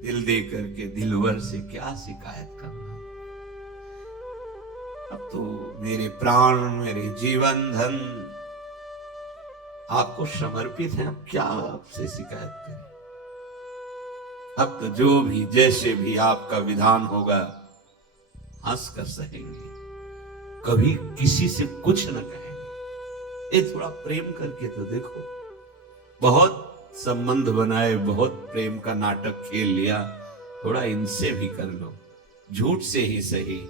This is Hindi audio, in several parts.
दिल दे करके दिलवर से क्या शिकायत करना। अब तो मेरे प्राण, मेरे जीवन धन आपको समर्पित है, अब क्या आपसे शिकायत करें। अब तो जो भी जैसे भी आपका विधान होगा हंस कर सहेंगे, कभी किसी से कुछ न कहेंगे। ये थोड़ा प्रेम करके तो देखो, बहुत संबंध बनाए, बहुत प्रेम का नाटक खेल लिया, थोड़ा इनसे भी कर लो। झूठ से ही सही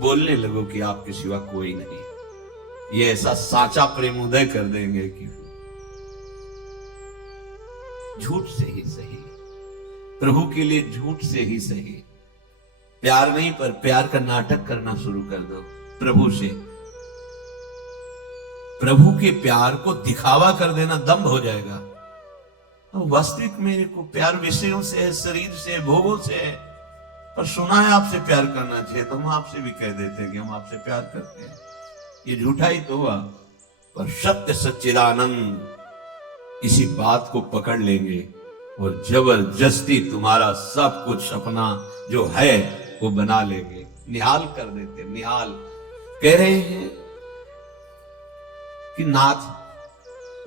बोलने लगो कि आपके सिवा कोई नहीं। ये ऐसा साचा प्रेम उदय कर देंगे कि झूठ से ही सही, प्रभु के लिए झूठ से ही सही। प्यार नहीं पर प्यार का नाटक करना शुरू कर दो प्रभु से। प्रभु के प्यार को दिखावा कर देना दम्भ हो जाएगा। वास्तविक मेरे को प्यार विषयों से है, शरीर से, भोगों से है, पर सुना है आपसे प्यार करना चाहिए, तो हम आपसे भी कह देते हैं कि हम आपसे प्यार करते हैं। ये झूठा ही तो हुआ, पर सत्य सच्चिदानंद इसी बात को पकड़ लेंगे और जबरदस्ती तुम्हारा सब कुछ अपना जो है वो बना लेंगे, निहाल कर देते। निहाल कह रहे हैं कि नाथ,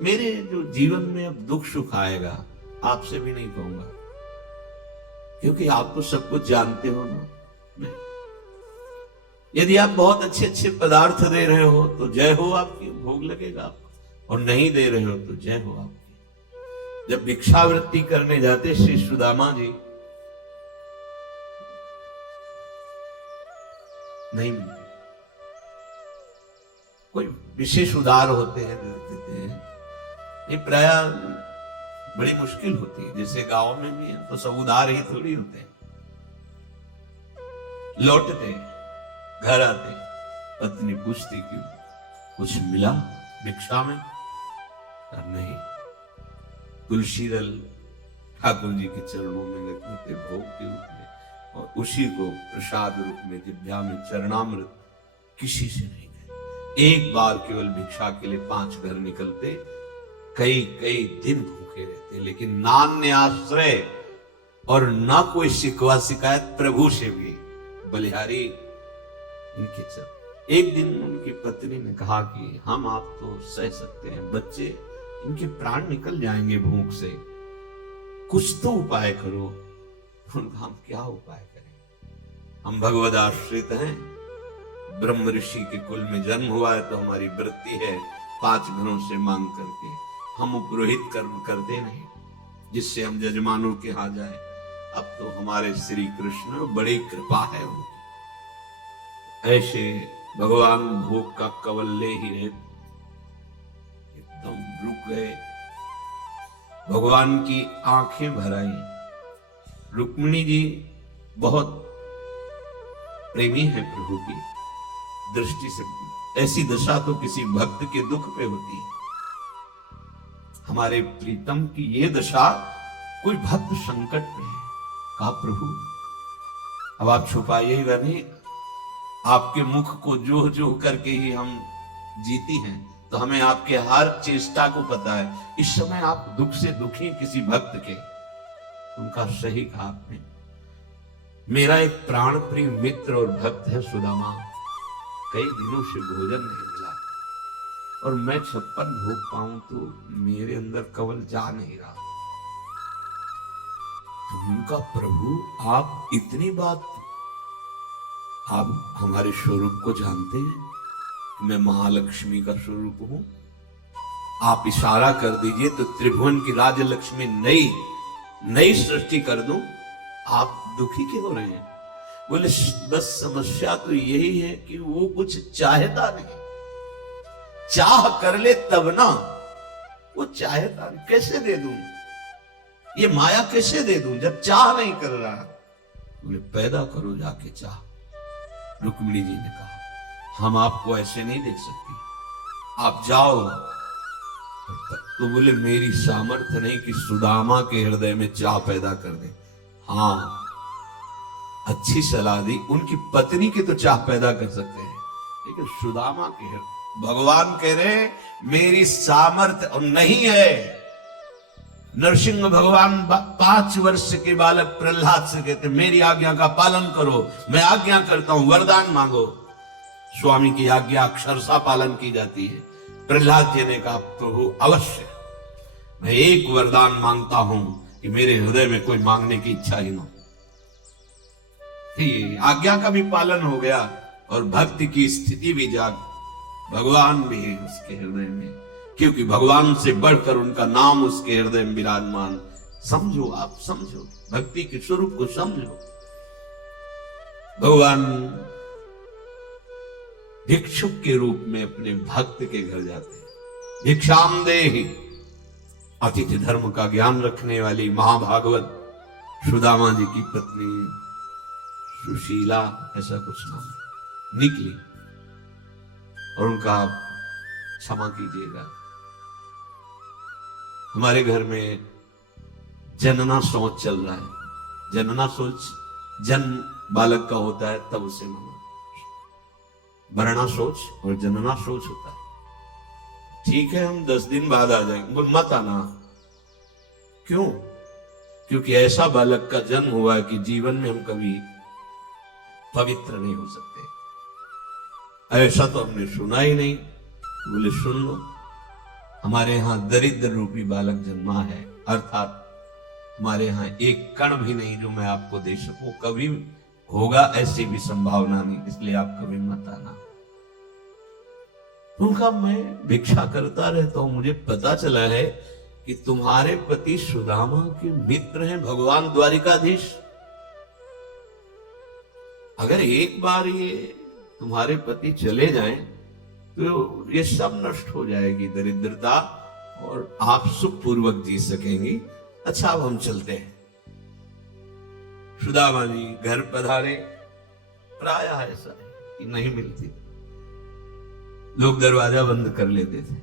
मेरे जो जीवन में अब दुख सुख आएगा आपसे भी नहीं कहूंगा, क्योंकि आप तो सब कुछ जानते हो ना। यदि आप बहुत अच्छे अच्छे पदार्थ दे रहे हो तो जय हो आपकी, भोग लगेगा आपको, और नहीं दे रहे हो तो जय हो आपकी। जब भिक्षावृत्ति करने जाते श्री सुदामा जी, नहीं मिलती, कोई विशेष उदार होते हैं, देते हैं, ये प्राय बड़ी मुश्किल होती है। जैसे गांव में भी है तो सब उधार ही थोड़ी होते हैं। लौटते घर आते पत्नी पूछती क्यों, कुछ मिला भिक्षा में? नहीं, तुलसी दल ठाकुर जी के चरणों में रखते थे भोग के रूप में, और उसी को प्रसाद रूप में जिह्वा में चरणामृत, किसी से नहीं गए। एक बार केवल भिक्षा के लिए 5 घर निकलते, कई कई दिन भूखे रहते, लेकिन नान्य आश्रय और ना कोई शिकवा शिकायत प्रभु से भी। बलिहारी इनके चल। एक दिन उनकी पत्नी ने कहा कि हम आप तो सह सकते हैं, बच्चे इनके प्राण निकल जाएंगे भूख से, कुछ तो उपाय करो। उनका हम क्या उपाय करें, हम भगवद आश्रित हैं, ब्रह्म ऋषि के कुल में जन्म हुआ है, तो हमारी वृत्ति है 5 घरों से मांग करके, हम उपरोहित कर्म करते नहीं जिससे हम जजमानों के यहाँ जाए। अब तो हमारे श्री कृष्ण, बड़ी कृपा है उनकी। ऐसे भगवान भोग का कवल ले ही रहे, एकदम रुक गए। भगवान की आंखें भर आई। रुक्मिणी जी बहुत प्रेमी है प्रभु की दृष्टि से, ऐसी दशा तो किसी भक्त के दुख पे होती है। हमारे प्रीतम की ये दशा, कोई भक्त संकट में है, कहा प्रभु अब आप छुपाइएगा नहीं, आपके मुख को जो जो करके ही हम जीती हैं, तो हमें आपके हर चेष्टा को पता है। इस समय आप दुख से दुखी किसी भक्त के। उनका सही कहा आपने, मेरा एक प्राण प्रिय मित्र और भक्त है सुदामा, कई दिनों से भोजन नहीं मिला, और मैं 56 भोग पाऊं तो मेरे अंदर कवल जा नहीं रहा। तो उनका प्रभु आप इतनी बात, आप हमारे स्वरूप को जानते हैं, मैं महालक्ष्मी का स्वरूप हूं, आप इशारा कर दीजिए तो त्रिभुवन की राजलक्ष्मी नई सृष्टि कर दूं। आप दुखी क्यों हो रहे हैं? बोले बस समस्या तो यही है कि वो कुछ चाहता नहीं, चाह कर ले तब ना, वो चाहता नहीं। कैसे दे दूं ये माया, कैसे दे दूं जब चाह नहीं कर रहा? बोले पैदा करो जाके चाह। रुक्मिणी जी ने कहा हम आपको ऐसे नहीं देख सकते, आप जाओ। तो बोले मेरी सामर्थ्य नहीं कि सुदामा के हृदय में चाह पैदा कर दे। हाँ, अच्छी सलाह दी, उनकी पत्नी की तो चाह पैदा कर सकते हैं, लेकिन सुदामा के भगवान कह रहे मेरी सामर्थ्य नहीं है। नरसिंह भगवान 5 वर्ष के बालक प्रहलाद से कहते मेरी आज्ञा का पालन करो, मैं आज्ञा करता हूं, वरदान मांगो। स्वामी की आज्ञा अक्षरशः पालन की जाती है। प्रहलाद जी ने कहा प्रभु अवश्य, मैं एक वरदान मांगता हूं कि मेरे हृदय में कोई मांगने की इच्छा ही ना। आज्ञा का भी पालन हो गया और भक्ति की स्थिति भी जाग, भगवान भी है उसके हृदय में, क्योंकि भगवान से बढ़कर उनका नाम उसके हृदय में विराजमान। समझो, आप समझो, भक्ति के स्वरूप को समझो। भगवान भिक्षुक के रूप में अपने भक्त के घर जाते हैं। भिक्षाम देहि, अतिथि धर्म का ज्ञान रखने वाली महाभागवत सुदामा जी की पत्नी सुशीला, ऐसा कुछ नाम, निकली और उनका क्षमा कीजिएगा, हमारे घर में जनना सोच चल रहा है। जनना सोच जन्म बालक का होता है तब उसे मना, भरणा सोच और जनना सोच होता है। ठीक है, हम 10 दिन बाद आ जाएंगे, मत आना। क्यों? क्योंकि ऐसा बालक का जन्म हुआ है कि जीवन में हम कभी पवित्र नहीं हो सकते। ऐसा तो हमने सुना ही नहीं। बोले सुन लो, हमारे यहां दरिद्र रूपी बालक जन्मा है, अर्थात हमारे यहां एक कण भी नहीं जो मैं आपको दे सकूं, कभी होगा ऐसी भी संभावना नहीं, इसलिए आप कभी मत आना। उनका मैं भिक्षा करता रहता हूं, मुझे पता चला है कि तुम्हारे पति सुदामा के मित्र हैं भगवान द्वारिकाधीश। अगर एक बार ये तुम्हारे पति चले जाएं तो ये सब नष्ट हो जाएगी दरिद्रता, और आप सुखपूर्वक जी सकेंगी। अच्छा, अब हम चलते हैं। सुदामा जी घर पधारे। प्रायः ऐसा है कि नहीं मिलती, लोग दरवाजा बंद कर लेते थे।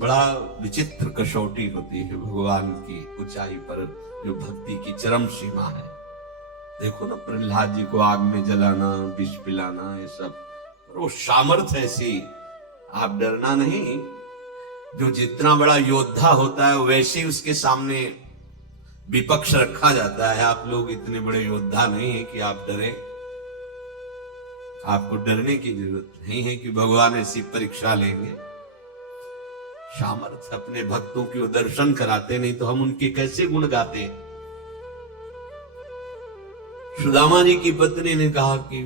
बड़ा विचित्र कसौटी होती है भगवान की ऊंचाई पर, जो भक्ति की चरम सीमा है। देखो ना, प्रहलाद जी को आग में जलाना, विष पिलाना, ये सब, वो सामर्थ्य ऐसी, आप डरना नहीं। जो जितना बड़ा योद्धा होता है वैसे उसके सामने विपक्ष रखा जाता है। आप लोग इतने बड़े योद्धा नहीं है कि आप डरें। आपको डरने की जरूरत नहीं है कि भगवान ऐसी परीक्षा लेंगे। सामर्थ्य अपने भक्तों की वो दर्शन कराते, नहीं तो हम उनके कैसे गुण गाते। सुदामा जी की पत्नी ने कहा कि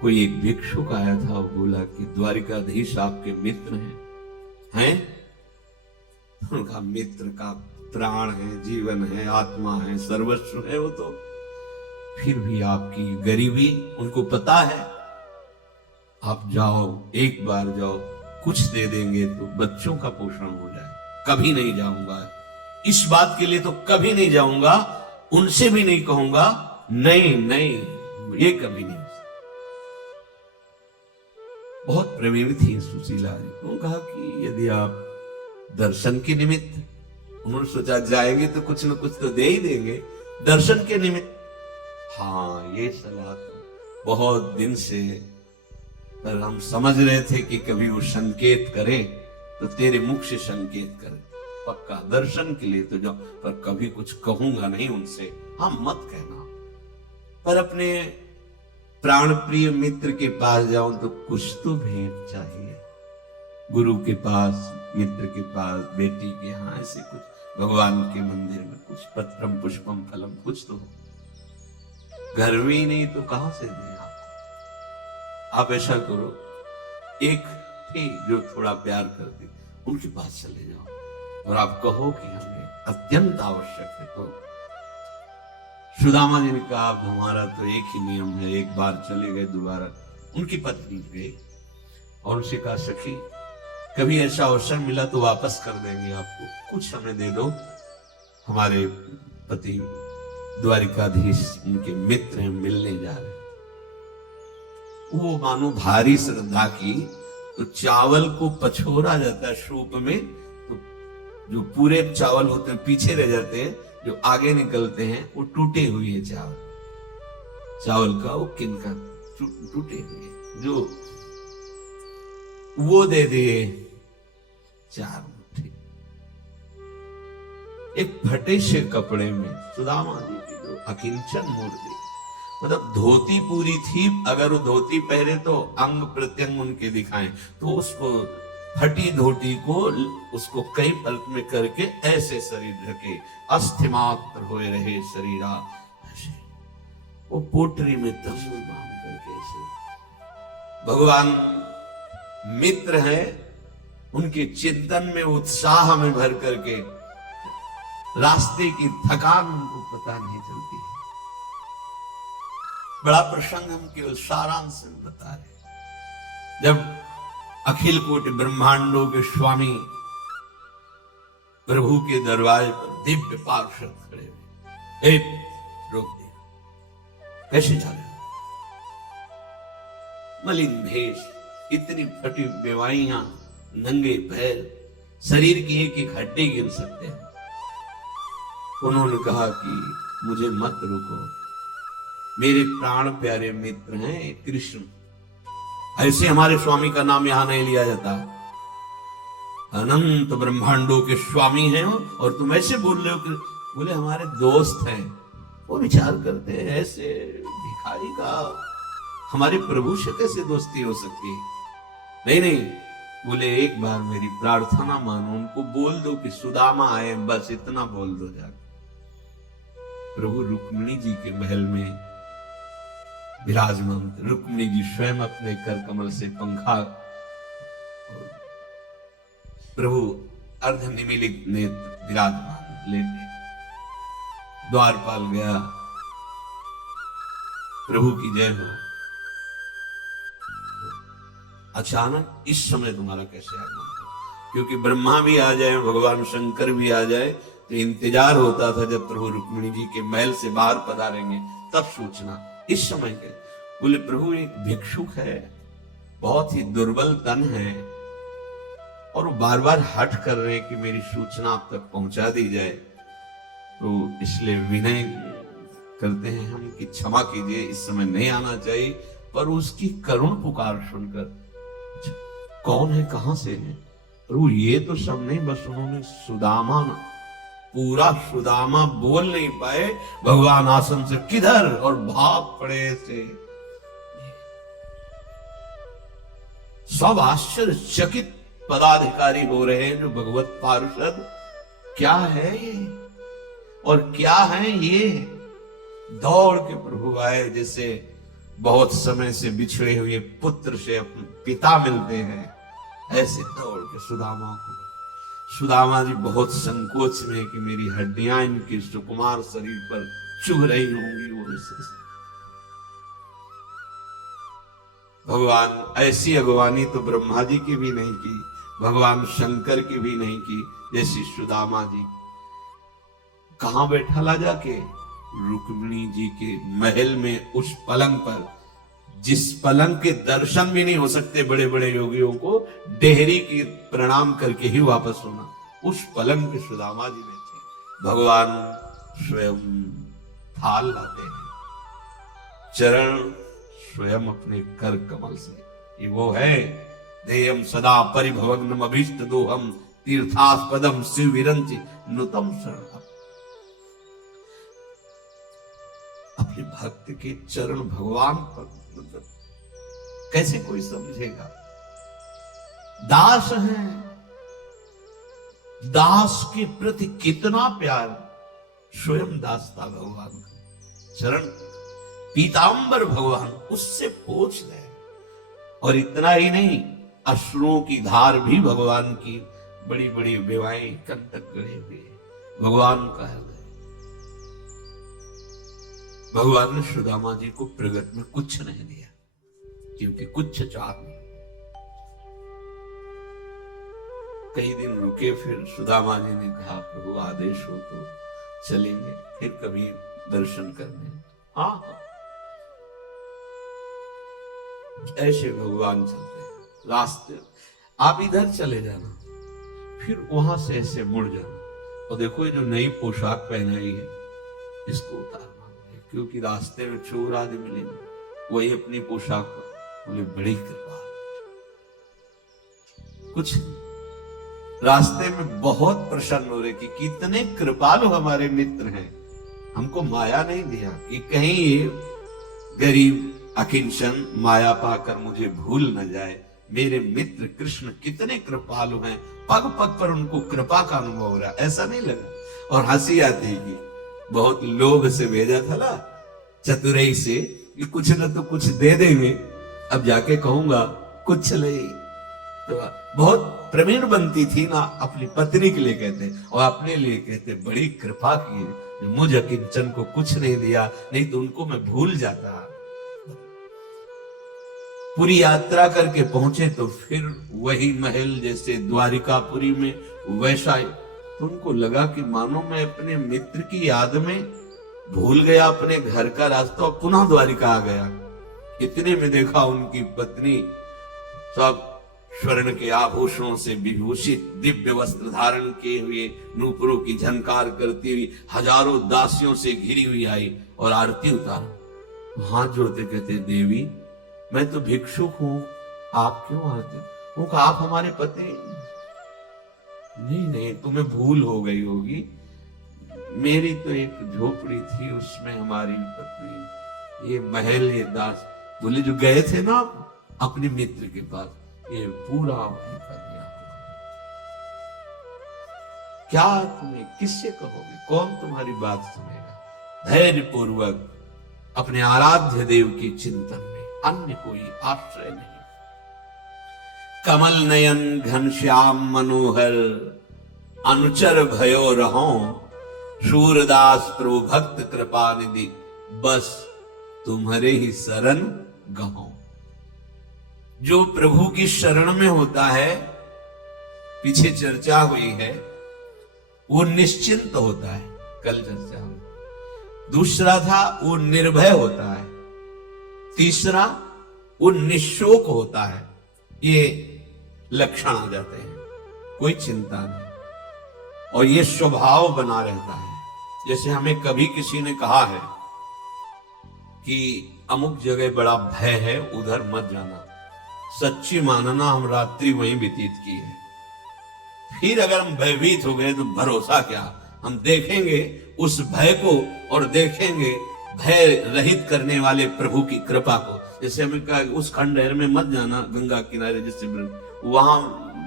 कोई एक भिक्षुक आया था, वो बोला कि द्वारिकाधीश आपके मित्र हैं? उनका मित्र का प्राण है, जीवन है, आत्मा है, सर्वस्व है वो तो। फिर भी आपकी गरीबी उनको पता है। आप जाओ, एक बार जाओ, कुछ दे देंगे तो बच्चों का पोषण हो जाए। कभी नहीं जाऊंगा, इस बात के लिए तो कभी नहीं जाऊंगा, उनसे भी नहीं कहूंगा, नहीं नहीं, ये कभी नहीं। बहुत प्रेमी थी सुशीला जी। उन्होंने कहा कि यदि आप दर्शन के निमित्त, उन्होंने सोचा जाएंगे तो कुछ न कुछ तो दे ही देंगे, दर्शन के निमित्त। हाँ, ये सलाह तो बहुत दिन से, पर हम समझ रहे थे कि कभी वो संकेत करे तो तेरे मुख से संकेत करे, पक्का दर्शन के लिए तो जाओ, पर कभी कुछ कहूंगा नहीं उनसे। हाँ, मत कहना, पर अपने प्राण प्रिय मित्र के पास जाऊं तो कुछ तो भेंट चाहिए। गुरु के पास, मित्र के पास, बेटी के यहाँ, ऐसे कुछ, भगवान के मंदिर में कुछ पत्रम पुष्पम फलम कुछ तो हो। घर में ही नहीं तो कहां से दे आपको। आप ऐसा करो, एक थी जो थोड़ा प्यार करती, उनके पास चले जाओ और आप कहो कि हमें अत्यंत आवश्यक है। तो सुदामा जी ने कहा अब हमारा तो एक ही नियम है, एक बार चले गए दोबारा। उनकी पत्नी गई और उनसे कहा सखी, कभी ऐसा अवसर मिला तो वापस कर देंगे आपको, कुछ हमें दे दो। हमारे पति द्वारिकाधीश उनके मित्र हैं, मिलने जा रहे। वो मानो भारी श्रद्धा की, तो चावल को पछोरा जाता है सूप में, तो जो पूरे चावल होते हैं पीछे रह जाते हैं, जो आगे निकलते हैं वो टूटे हुए चावल। चावल का वो किनका टूटे हुए, जो वो दे दिए। 4 मुट्ठी। एक फटे से कपड़े में सुदामा जी की जो अकिंचन मूर्ति, मतलब धोती पूरी थी, अगर वो धोती पहने तो अंग प्रत्यंग उनके दिखाएं, तो उसको फटी धोती को उसको कई पलट में करके ऐसे शरीर ढके, अस्थि मात्र होए रहे शरीरा, ऐसे वो पोटरी में तंबू बांध करके ऐसे भगवान मित्र है, उनके चिंतन में उत्साह में भर करके रास्ते की थकान उनको पता नहीं चलती है। बड़ा प्रसंग हम केवल सारांश में बता रहे। जब अखिल कोटि ब्रह्मांडों के स्वामी प्रभु के दरवाजे पर दिव्य पार्षद खड़े हुए, रोक दिया, कैसे चले? मलिन भेष, इतनी फटी बेवाइयां, नंगे पैर, शरीर की एक एक हड्डी गिर सकते हैं। उन्होंने कहा कि मुझे मत रुको, मेरे प्राण प्यारे मित्र हैं कृष्ण, ऐसे हमारे स्वामी का नाम यहां नहीं लिया जाता, अनंत ब्रह्मांडों के स्वामी हैं और तुम ऐसे बोल रहे हो कि बोले हमारे दोस्त हैं। वो विचार करते हैं ऐसे भिखारी का हमारे प्रभु से कैसे दोस्ती हो सकती है? नहीं नहीं, बोले एक बार मेरी प्रार्थना मानो, उनको बोल दो कि सुदामा आए, बस इतना बोल दो जाकर। प्रभु रुक्मिणी जी के महल में विराजमान, रुक्मिणी जी स्वयं अपने कर कमल से पंखा, प्रभु अर्ध निमीलित नेत्र विराजमान लेते, द्वारपाल गया, प्रभु की जय हो। अचानक इस समय तुम्हारा कैसे आगमन हो? क्योंकि ब्रह्मा भी आ जाए, भगवान शंकर भी आ जाए, तो इंतजार होता था जब प्रभु रुक्मिणी जी के महल से बाहर पधारेंगे तब सूचना। इस समय के बोले प्रभु एक भिक्षुक है, बहुत ही दुर्बल तन है, और वो बार बार हठ कर रहे हैं कि मेरी सूचना आप तक पहुंचा दी जाए, तो इसलिए विनय करते हैं हम कि क्षमा कीजिए, इस समय नहीं आना चाहिए। पर उसकी करुण पुकार सुनकर, कौन है, कहां से है प्रभु? ये तो सब नहीं, बस उन्होंने सुदामा, पूरा सुदामा बोल नहीं पाए, भगवान आसन से किधर और भाग पड़े से। सब आश्चर्यचकित पदाधिकारी हो रहे हैं, जो भगवत पार्षद क्या है ये और क्या है ये। दौड़ के प्रभु आए, जैसे बहुत समय से बिछड़े हुए पुत्र से अपने पिता मिलते हैं, ऐसे दौड़ के सुदामा को। सुदामा जी बहुत संकोच में कि मेरी हड्डियां इनके सुकुमार शरीर पर चुभ रही होंगी, वो भगवान ऐसी अगवानी तो ब्रह्मा जी की भी नहीं की, भगवान शंकर की भी नहीं की, जैसी सुदामा जी। कहां बैठा ला जाके? रुक्मिणी जी के महल में, उस पलंग पर जिस पलंग के दर्शन भी नहीं हो सकते बड़े बड़े योगियों को, डेहरी की प्रणाम करके ही वापस होना, उस पलंग पे सुदामा जी बैठे। भगवान स्वयं थाल लाते हैं, चरण स्वयं अपने कर कमल से, ये वो है देयम सदा परिभवग्नम अभीष्ट दोहम तीर्थास्पदम शिव विरंचि नुतम शरणम। अपने भक्त के चरण भगवान पर, मतलब कैसे कोई समझेगा? दास हैं, दास के प्रति कितना प्यार, स्वयं दास था भगवान का, चरण पीतांबर भगवान, उससे पूछ ले। और इतना ही नहीं, अश्रुओं की धार भी भगवान की, बड़ी बड़ी बेवाएं कंटक गड़े हुए, भगवान का हृदय। भगवान ने सुदामा जी को प्रगट में कुछ नहीं दिया, क्योंकि कुछ चाह नहीं। कई दिन रुके, फिर सुदामा जी ने कहा प्रभु आदेश हो तो चलेंगे फिर कभी दर्शन करने। हाँ, ऐसे भगवान चलते हैं रास्ते, आप इधर चले जाना, फिर वहां से ऐसे मुड़ जाना, और देखो ये जो नई पोशाक पहनाई है इसको उतारना, क्योंकि रास्ते में चोर आदि मिलेंगे, वही अपनी पोशाक पर। बोले बड़ी कृपा, कुछ रास्ते में बहुत प्रसन्न हो रहे कि कितने कृपालु हमारे मित्र हैं, हमको माया नहीं दिया कि कहीं ये गरीब अकिंचन माया पाकर मुझे भूल न जाए। मेरे मित्र कृष्ण कितने कृपालु हैं, पग पग पर उनको कृपा का अनुभव हो रहा, ऐसा नहीं लगा। और हंसी आती कि बहुत लोभ से भेजा था ना, चतुराई से कि कुछ न तो कुछ दे देंगे, अब जाके कहूंगा कुछ नहीं। तो बहुत प्रवीण बनती थी ना, अपनी पत्नी के लिए कहते और अपने लिए कहते बड़ी कृपा की, मुझ अकिंचन को कुछ नहीं दिया, नहीं तो उनको मैं भूल जाता। पूरी यात्रा करके पहुंचे तो फिर वही महल जैसे द्वारिकापुरी में वैसा, तो उनको लगा कि मानो मैं अपने मित्र की याद में भूल गया अपने घर का रास्ता और पुनः द्वारिका आ गया। इतने में देखा उनकी पत्नी सब स्वर्ण के आभूषणों से विभूषित दिव्य वस्त्र धारण किए हुए, नूपुरों की झनकार करती हुई, हजारों दासियों से घिरी हुई आई और आरती उतार। हाथ जोड़ते कहते देवी मैं तो भिक्षुक हूं, आप क्यों आते? उनका आप हमारे पति? नहीं नहीं, तुम्हें भूल हो गई होगी, मेरी तो एक झोपड़ी थी, उसमें हमारी पत्नी, ये महल ये दास बोले जो गए थे ना अपने मित्र के पास, ये पूरा उनका दिया। क्या तुम्हें किससे कहोगे, कौन तुम्हारी बात सुनेगा? धैर्य पूर्वक अपने आराध्य देव के चिंतन में, अन्य कोई आश्रय नहीं। कमल नयन घनश्याम मनोहर, अनुचर भयो रहो, शूरदास प्रभु भक्त कृपा निधि, बस तुम्हारे ही शरण गहो। जो प्रभु की शरण में होता है, पीछे चर्चा हुई है, वो निश्चिंत होता है, कल चर्चा हुई। दूसरा था वो निर्भय होता है, तीसरा वो निशोक होता है। ये लक्षण आ जाते हैं, कोई चिंता नहीं, और ये स्वभाव बना रहता है। जैसे हमें कभी किसी ने कहा है कि अमुक जगह बड़ा भय है, उधर मत जाना, सच्ची मानना हम रात्रि वहीं व्यतीत की है। फिर अगर हम भयभीत हो गए तो भरोसा क्या, हम देखेंगे उस भय को और देखेंगे भय रहित करने वाले प्रभु की कृपा को। जैसे हमें कहा उस खंडहर में मत जाना, गंगा किनारे जैसे वहां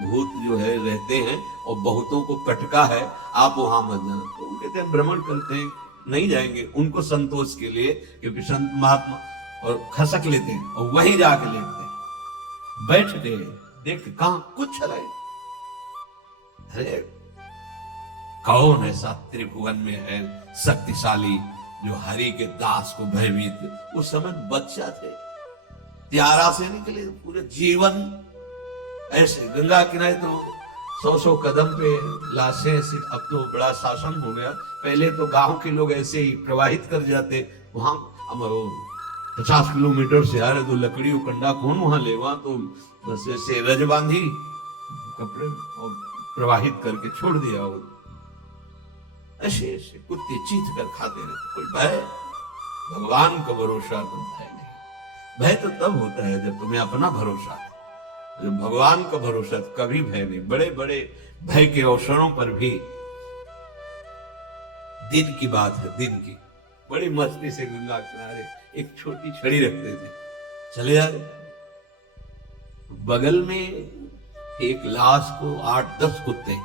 भूत जो है रहते हैं और बहुतों को पटका है, आप वहां मत जाना। तो वो कहते हैं भ्रमण करते हैं, नहीं जाएंगे, उनको संतोष के लिए, क्योंकि संत महात्मा और खसक लेते हैं और वहीं जाके लेटते हैं, बैठ गए, देख कहां कुछ है। अरे कौन ऐसा त्रिभुवन में है शक्तिशाली जो हरि के दास को भयभीत? उस समय बच्चा थे, त्यारा से निकले, पूरे जीवन ऐसे गंगा किनारे तो 100-100 कदम पे लाशें ऐसे। अब तो बड़ा शासन हो गया, पहले तो गांव के लोग ऐसे ही प्रवाहित कर जाते वहां। 50 किलोमीटर से आ रहे तो लकड़ी और कंडा कौन वहां लेगा, तो बस ऐसे रज बांधी कपड़े और प्रवाहित करके छोड़ दिया। ऐसे ऐसे कुत्ते चीथ कर खाते रहते, कोई भय? भगवान का भरोसा तो भय नहीं। भय तो तब होता है जब तुम्हें अपना भरोसा है, जब भगवान का भरोसा तो कभी भय नहीं। बड़े बड़े भय के अवसरों पर भी, दिन की बात है, दिन की बड़ी मस्ती से गंगा किनारे एक छोटी छड़ी रखते थे, चले जाए, बगल में एक लाश को 8-10 कुत्ते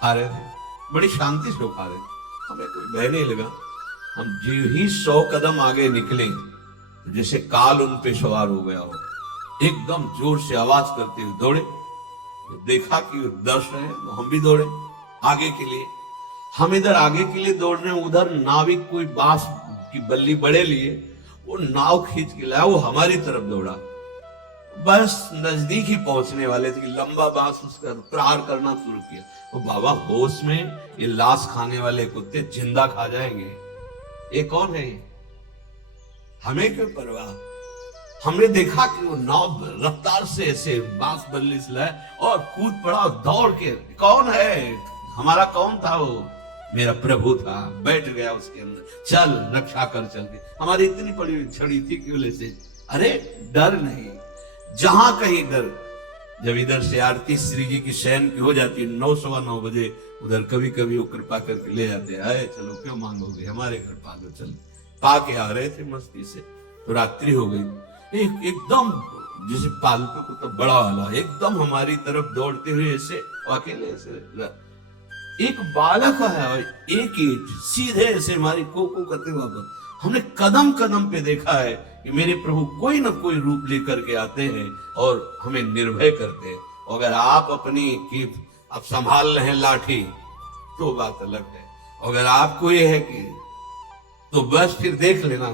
खा रहे थे, बड़ी शांति से खा रहे थे, हमें कोई भय नहीं लगा। हम जो ही 100 कदम आगे निकले, जैसे काल उन पे सवार हो गया हो, एकदम जोर से आवाज करते हुए दौड़े। देखा कि दर्श रहे तो हम भी दौड़े आगे के लिए। हम इधर आगे के लिए दौड़ रहे हैं, उधर नाविक कोई बांस की बल्ली बड़े लिए, वो नाव खींच के लाया, वो हमारी तरफ दौड़ा। बस नजदीक ही पहुंचने वाले थे कि लंबा बांस उसका प्रहार करना शुरू किया। तो बाबा होश में, ये लाश खाने वाले कुत्ते जिंदा खा जाएंगे, ये कौन है? हमें क्यों परवाह? हमने देखा कि वो नाव रफ्तार से ऐसे बांस बल्ली से लाया और कूद पड़ा दौड़ के। कौन है? हमारा कौन था? वो मेरा प्रभु था, बैठ गया उसके अंदर, चल रक्षा कर, चल के। हमारी इतनी बड़ी छड़ी थी कि वजह से, अरे डर नहीं, जहां कहीं डर, जब इधर से आरती श्री जी की शयन की हो जाती है 9 सवा 9 बजे, उधर कभी कभी वो कृपा करके ले जाते हैं, आए चलो क्यों मांगोगे, हमारे घर पालो, चल पाके आ रहे थे मस्ती से, तो रात्रि हो गई। एकदम जैसे पालतू कुत्ता बड़ा वाला एकदम हमारी तरफ दौड़ते हुए ऐसे अकेले ऐसे, एक बालक है और एक ईंट सीधे ऐसे हमारी को करते वापस। हमने कदम कदम पे देखा है कि मेरे प्रभु कोई ना कोई रूप लेकर के आते हैं और हमें निर्भय करते हैं। अगर आप अपनी की अब संभाल रहे हैं लाठी तो बात अलग है, अगर आपको ये है कि तो बस फिर देख लेना,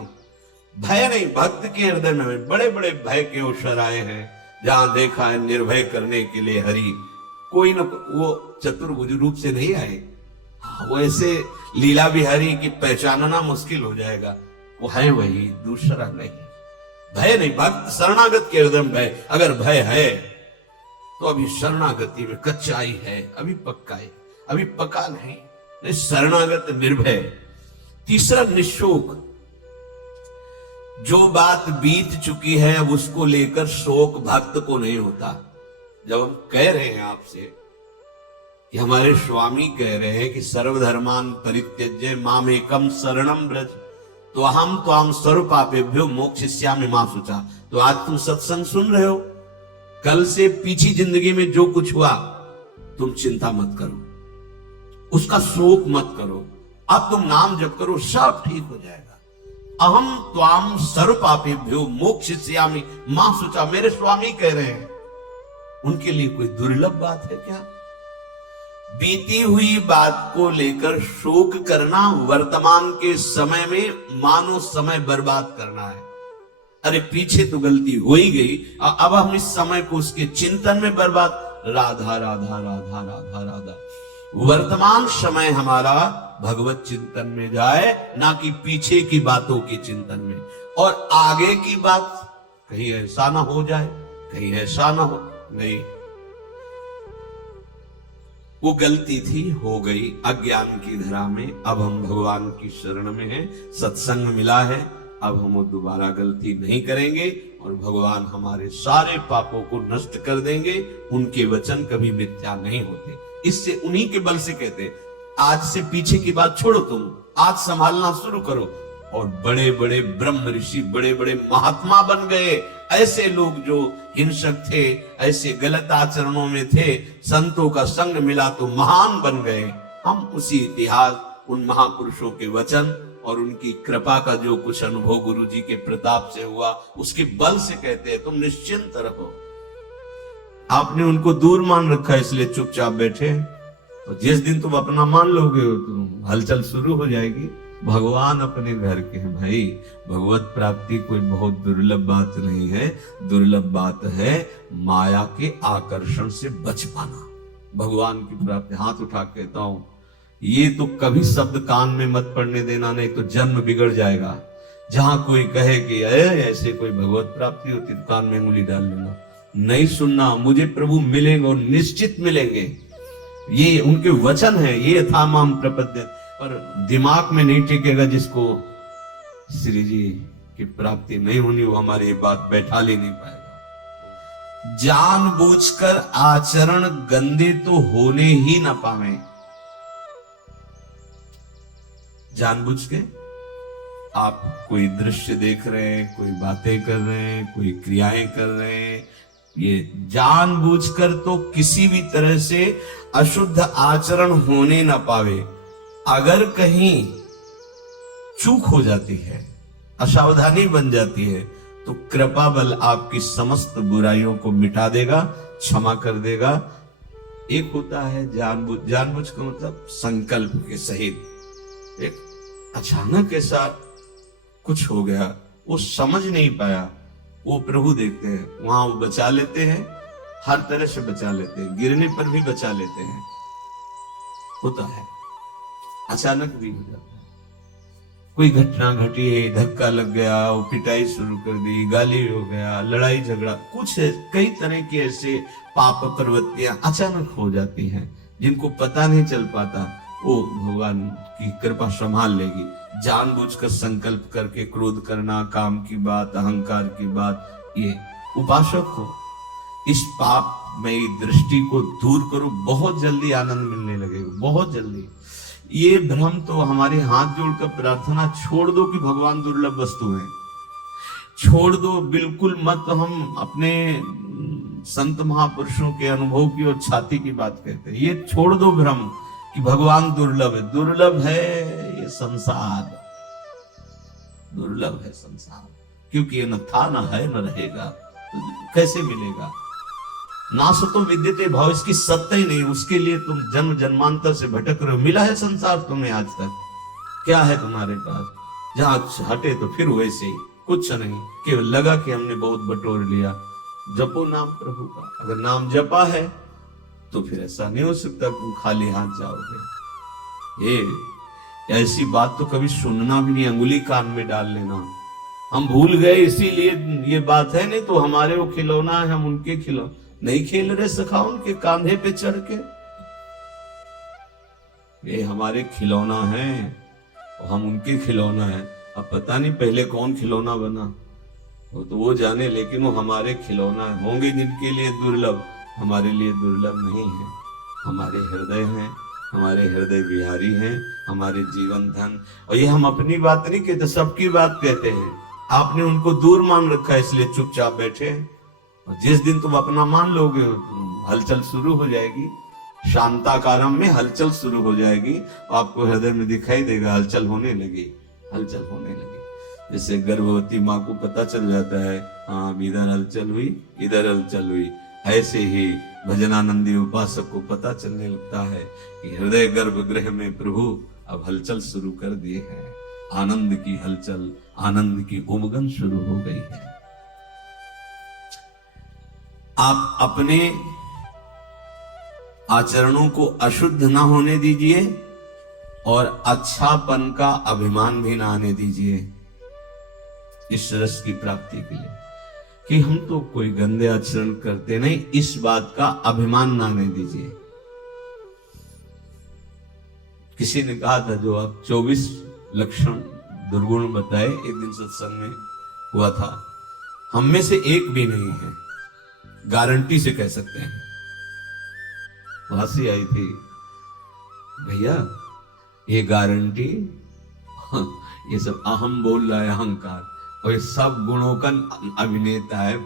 भय नहीं, भक्त के हृदय में बड़े बड़े भय के अवसर आए हैं, जहां देखा है निर्भय करने के लिए हरि कोई ना, वो चतुर्भुज रूप से नहीं आए, वो ऐसे लीला बिहारी की पहचानना मुश्किल हो जाएगा, वो है वही, दूसरा नहीं। भय नहीं, भक्त शरणागत के हृदय में भय, अगर भय है तो अभी शरणागति में कच्चाई है, अभी पक्का है, अभी पका नहीं, शरणागत निर्भय। तीसरा निशोक, जो बात बीत चुकी है उसको लेकर शोक भक्त को नहीं होता। जब हम कह रहे हैं आपसे कि हमारे स्वामी कह रहे हैं कि सर्वधर्मान परित्यज्य माम एकम शरणम व्रज, तो हम त्वाम सर्व पापेभ्यो मोक्षयिष्यामि मा शुचा। तो आज तुम सत्संग सुन रहे हो, कल से पीछे जिंदगी में जो कुछ हुआ तुम चिंता मत करो, उसका शोक मत करो, अब तुम नाम जप करो, सब ठीक हो जाएगा। अहम त्वाम सर्व पापेभ्यो मोक्षयिष्यामि मा शुचा, मेरे स्वामी कह रहे हैं। उनके लिए कोई दुर्लभ बात है क्या? बीती हुई बात को लेकर शोक करना वर्तमान के समय में मानो समय बर्बाद करना है। अरे पीछे तो गलती हो ही गई, अब हम इस समय को उसके चिंतन में बर्बाद, राधा राधा राधा राधा राधा। वर्तमान समय हमारा भगवत चिंतन में जाए, ना कि पीछे की बातों के चिंतन में, और आगे की बात कहीं ऐसा ना हो जाए, कहीं ऐसा ना हो, नहीं, वो गलती थी, हो गई अज्ञान की धरा में। अब हम भगवान की शरण में हैं, सत्संग मिला है, अब हम वो दोबारा गलती नहीं करेंगे और भगवान हमारे सारे पापों को नष्ट कर देंगे। उनके वचन कभी मिथ्या नहीं होते, इससे उन्हीं के बल से कहते, आज से पीछे की बात छोड़ो, तुम आज संभालना शुरू करो। और बड़े बड़े ब्रह्म ऋषि, बड़े बड़े महात्मा बन गए, ऐसे लोग जो हिंसक थे, ऐसे गलत आचरणों में थे, संतों का संग मिला तो महान बन गए। हम उसी इतिहास, उन महापुरुषों के वचन और उनकी कृपा का जो कुछ अनुभव गुरु जी के प्रताप से हुआ, उसके बल से कहते हैं तुम निश्चिंत रहो। आपने उनको दूर मान रखा इसलिए चुपचाप बैठे, तो जिस दिन तुम अपना मान लोगे तुम हलचल शुरू हो जाएगी। भगवान अपने घर के हैं भाई, भगवत प्राप्ति कोई बहुत दुर्लभ बात नहीं है, दुर्लभ बात है माया के आकर्षण से बच पाना। भगवान की प्राप्ति, हाथ उठा के कहता हूं, ये तो कभी शब्द कान में मत पड़ने देना, नहीं तो जन्म बिगड़ जाएगा। जहां कोई कहे कि ऐसे कोई भगवत प्राप्ति होती तो कान में उंगली डाल लेना, नहीं सुनना। मुझे प्रभु मिलेंगे और निश्चित मिलेंगे, ये उनके वचन है, ये यथामाम प्रपद्य। पर दिमाग में नहीं टिकेगा जिसको श्री जी की प्राप्ति नहीं होनी, वो हमारी ये बात बैठा ले नहीं पाएगा। जानबूझकर आचरण गंदे तो होने ही ना पावे। जानबूझ के आप कोई दृश्य देख रहे हैं, कोई बातें कर रहे हैं, कोई क्रियाएं कर रहे हैं, ये जानबूझकर तो किसी भी तरह से अशुद्ध आचरण होने ना पावे। अगर कहीं चूक हो जाती है, असावधानी बन जाती है, तो कृपा बल आपकी समस्त बुराइयों को मिटा देगा, क्षमा कर देगा। एक होता है जानबूझ, जानबूझ का मतलब संकल्प के सहित। एक अचानक ऐसा कुछ हो गया, वो समझ नहीं पाया, वो प्रभु देखते हैं, वहां वो बचा लेते हैं, हर तरह से बचा लेते हैं, गिरने पर भी बचा लेते हैं। होता है, अचानक भी हो जाता है। कोई घटना घटी है, धक्का लग गया, वो पिटाई शुरू कर दी, गाली हो गया, लड़ाई झगड़ा, कुछ कई तरह की ऐसे पाप प्रवृत्तियां अचानक हो जाती हैं, जिनको पता नहीं चल पाता। वो भगवान की कृपा संभाल लेगी। जानबूझकर संकल्प करके क्रोध करना, काम की बात, अहंकार की बात, ये उपासक को इस पाप मेरी दृष्टि को दूर करो, बहुत जल्दी आनंद मिलने लगेगा, बहुत जल्दी। ये भ्रम तो हमारे हाथ जोड़कर प्रार्थना छोड़ दो कि भगवान दुर्लभ वस्तु है, छोड़ दो बिल्कुल मत। हम अपने संत महापुरुषों के अनुभव की और छाती की बात कहते हैं, ये छोड़ दो भ्रम कि भगवान दुर्लभ है। दुर्लभ है ये संसार, दुर्लभ है संसार, क्योंकि ये न था न है न रहेगा, तो कैसे मिलेगा। नासतो विद्यते भाव, इसकी सत्ता ही नहीं, उसके लिए तुम जन्म जन्मांतर से भटक रहे हो। मिला है संसार तुम्हें आज तक, क्या है तुम्हारे पास? जहां हटे तो फिर वैसे ही, कुछ नहीं, केवल लगा कि हमने बहुत बटोर लिया। जपो नाम प्रभु का, अगर नाम जपा है तो फिर ऐसा नहीं हो सकता तुम खाली हाथ जाओगे। ये ऐसी बात तो कभी सुनना भी नहीं, अंगुली कान में डाल लेना। हम भूल गए इसीलिए ये बात है, नहीं तो हमारे वो खिलौना है, हम उनके खिलौना नहीं खेल रहे सखा उनके कांधे पे चढ़ के। ये हमारे खिलौना है, हम उनके खिलौना है। अब पता नहीं पहले कौन खिलौना बना, वो तो वो जाने, लेकिन वो हमारे खिलौना है। होंगे जिनके लिए दुर्लभ, हमारे लिए दुर्लभ नहीं है। हमारे हृदय हैं, हमारे हृदय विहारी हैं, हमारे जीवन धन। और ये हम अपनी बात नहीं कहते, सबकी बात कहते हैं। आपने उनको दूर मान रखा है, इसलिए चुपचाप बैठे हैं। और जिस दिन तुम अपना मान लोगे, हलचल शुरू हो जाएगी, शांताकारम में हलचल शुरू हो जाएगी। आपको हृदय में दिखाई देगा हलचल होने लगी, हलचल होने लगी। जैसे गर्भवती माँ को पता चल जाता है, हाँ इधर हलचल हुई, इधर हलचल हुई, ऐसे ही भजनानंदी उपासक को पता चलने लगता है कि हृदय गर्भगृह में प्रभु अब हलचल शुरू कर दिए है। आनंद की हलचल, आनंद की उमगन शुरू हो गई है। आप अपने आचरणों को अशुद्ध ना होने दीजिए और अच्छापन का अभिमान भी ना आने दीजिए इस रस की प्राप्ति के लिए, कि हम तो कोई गंदे आचरण करते नहीं, इस बात का अभिमान ना आने दीजिए। किसी ने कहा था, जो आप 24 लक्षण दुर्गुण बताए, एक दिन सत्संग में हुआ था, हम में से एक भी नहीं है, गारंटी से कह सकते हैं। हंसी आई थी, भैया ये गारंटी, ये सब अहम बोल रहा है, अहंकार, और ये सब गुणों का अभिनेता है,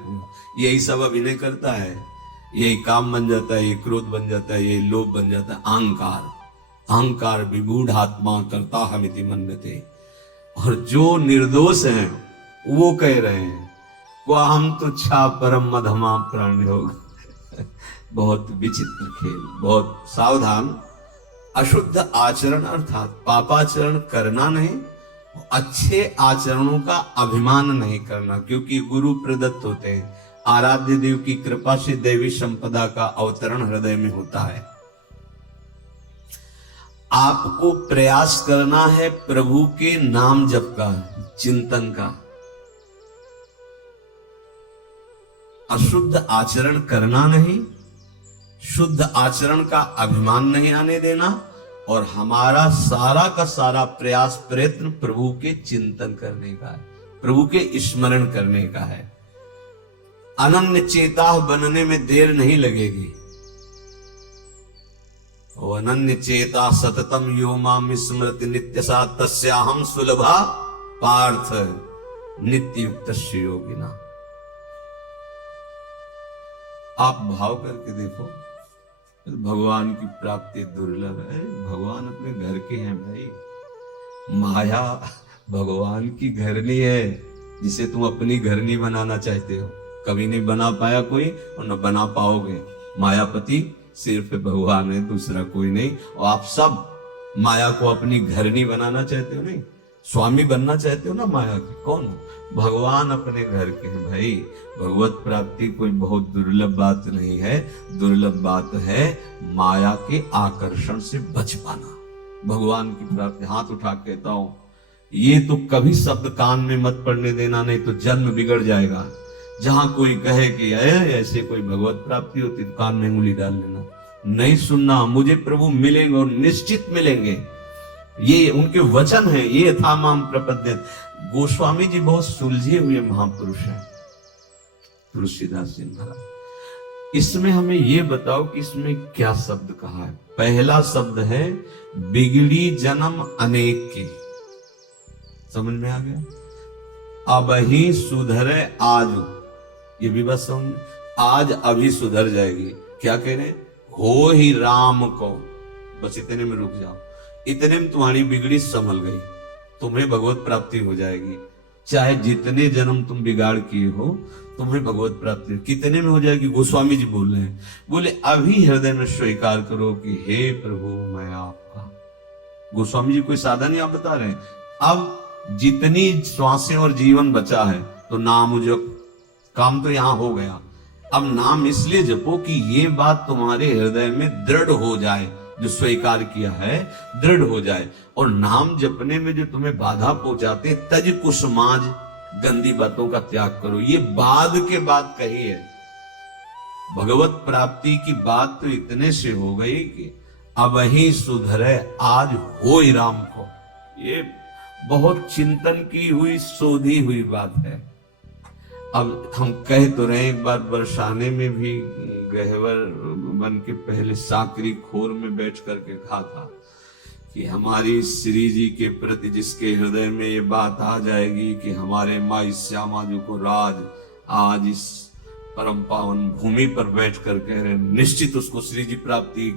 यही सब अभिनय करता है, यही काम बन जाता है, ये क्रोध बन जाता है, ये लोभ बन जाता है, अहंकार। अहंकार विमूढ़ आत्मा करता हमिति मन्यते। और जो निर्दोष हैं वो कह रहे हैं, वह हम तुच्छा परम मधमा प्राण योग। बहुत विचित्र खेल, बहुत सावधान। अशुद्ध आचरण अर्थात पापाचरण करना नहीं, अच्छे आचरणों का अभिमान नहीं करना, क्योंकि गुरु प्रदत्त होते हैं। आराध्य देव की कृपा से दैवी संपदा का अवतरण हृदय में होता है। आपको प्रयास करना है प्रभु के नाम जप का, चिंतन का। अशुद्ध आचरण करना नहीं, शुद्ध आचरण का अभिमान नहीं आने देना, और हमारा सारा का सारा प्रयास प्रयत्न प्रभु के चिंतन करने का है, प्रभु के स्मरण करने का है। अनन्य चेता बनने में देर नहीं लगेगी। अनन्य चेता सततम यो माम स्मृति नित्य सा तस्याहम सुलभा पार्थ नित्य युक्त योगिना। आप भाव करके देखो, भगवान की प्राप्ति दुर्लभ है। भगवान अपने घर के हैं भाई। माया भगवान की घरनी है, जिसे तुम अपनी घरनी बनाना चाहते हो। कभी नहीं बना पाया कोई और न बना पाओगे। मायापति सिर्फ भगवान है, दूसरा कोई नहीं। और आप सब माया को अपनी घरनी बनाना चाहते हो, नहीं स्वामी बनना चाहते हो ना माया के। कौन हो? भगवान अपने घर के हैं भाई। भगवत प्राप्ति कोई बहुत दुर्लभ बात नहीं है। दुर्लभ बात है माया के आकर्षण से बच पाना। भगवान की प्राप्ति, हाथ उठा के कहता हूं, ये तो कभी शब्द कान में मत पड़ने देना, नहीं तो जन्म बिगड़ जाएगा। जहां कोई कहे कि ऐसे कोई भगवत प्राप्ति होती, तो कान में उंगली डाल लेना, नहीं सुनना। मुझे प्रभु मिलेंगे और निश्चित मिलेंगे, ये उनके वचन है। ये था माम प्रपद्यत। गोस्वामी जी बहुत सुलझे हुए महापुरुष हैं, तुलसीदास जी महाराज। इसमें हमें ये बताओ कि इसमें क्या शब्द कहा है। पहला शब्द है बिगड़ी जन्म अनेक की, समझ में आ गया। अब ही सुधरे आज, ये भी बस समझ, आज अभी सुधर जाएगी। क्या कह रहे, हो ही राम को, बस इतने में रुक जाओ, इतने में तुम्हारी बिगड़ी संभल गई, तुम्हें भगवत प्राप्ति हो जाएगी। चाहे जितने जन्म तुम बिगाड़ किए हो, तुम्हें भगवत प्राप्ति कितने में हो जाएगी। गोस्वामी जी बोल रहे हैं, बोले अभी हृदय में स्वीकार करो कि हे प्रभु मैं आपका। गोस्वामी जी कोई साधन ही आप बता रहे हैं। अब जितनी श्वासें और जीवन बचा है तो नाम जप, काम तो यहां हो गया। अब नाम इसलिए जपो कि ये बात तुम्हारे हृदय में दृढ़ हो जाए, जो स्वीकार किया है दृढ़ हो जाए। और नाम जपने में जो तुम्हें बाधा पहुंचाते, तज कुसमाज, गंदी बातों का त्याग करो। ये बाद के बात कही है, भगवत प्राप्ति की बात तो इतने से हो गई कि अब ही सुधरे आज हो ही राम को। ये बहुत चिंतन की हुई, शोधी हुई बात है। अब हम कह तो रहे, एक बार बरसाने में भी गहवर बन के पहले साकरी खोर में बैठ करके कहा था कि हमारी श्री जी के प्रति जिसके हृदय में ये बात आ जाएगी कि हमारे माई श्यामा जी को राज आज इस परम पावन भूमि पर बैठ कर कह रहे, निश्चित उसको श्री जी प्राप्ति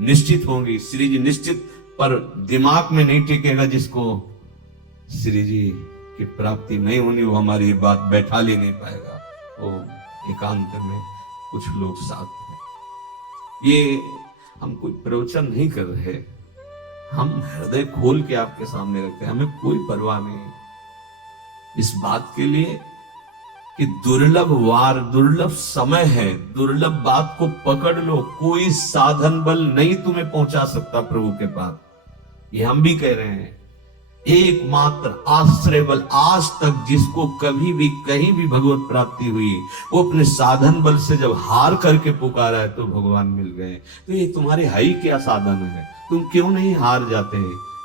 निश्चित होंगी। श्री जी निश्चित, पर दिमाग में नहीं टिकेगा जिसको श्री जी की प्राप्ति नहीं होनी, वो हमारी बात बैठा ले नहीं पाएगा। वो एकांत में कुछ लोग साथ में, ये हम कोई प्रवचन नहीं कर रहे, हम हृदय खोल के आपके सामने रखते हैं। हमें कोई परवाह नहीं इस बात के लिए कि दुर्लभ वार, दुर्लभ समय है, दुर्लभ बात को पकड़ लो। कोई साधन बल नहीं तुम्हें पहुंचा सकता प्रभु के पास, ये हम भी कह रहे हैं। एकमात्र आश्रय बल, आज तक जिसको कभी भी कहीं भी भगवत प्राप्ति हुई, वो अपने साधन बल से जब हार करके पुकारा है तो भगवान मिल गए। तो ये तुम्हारे है ही क्या साधन है, तुम क्यों नहीं हार जाते,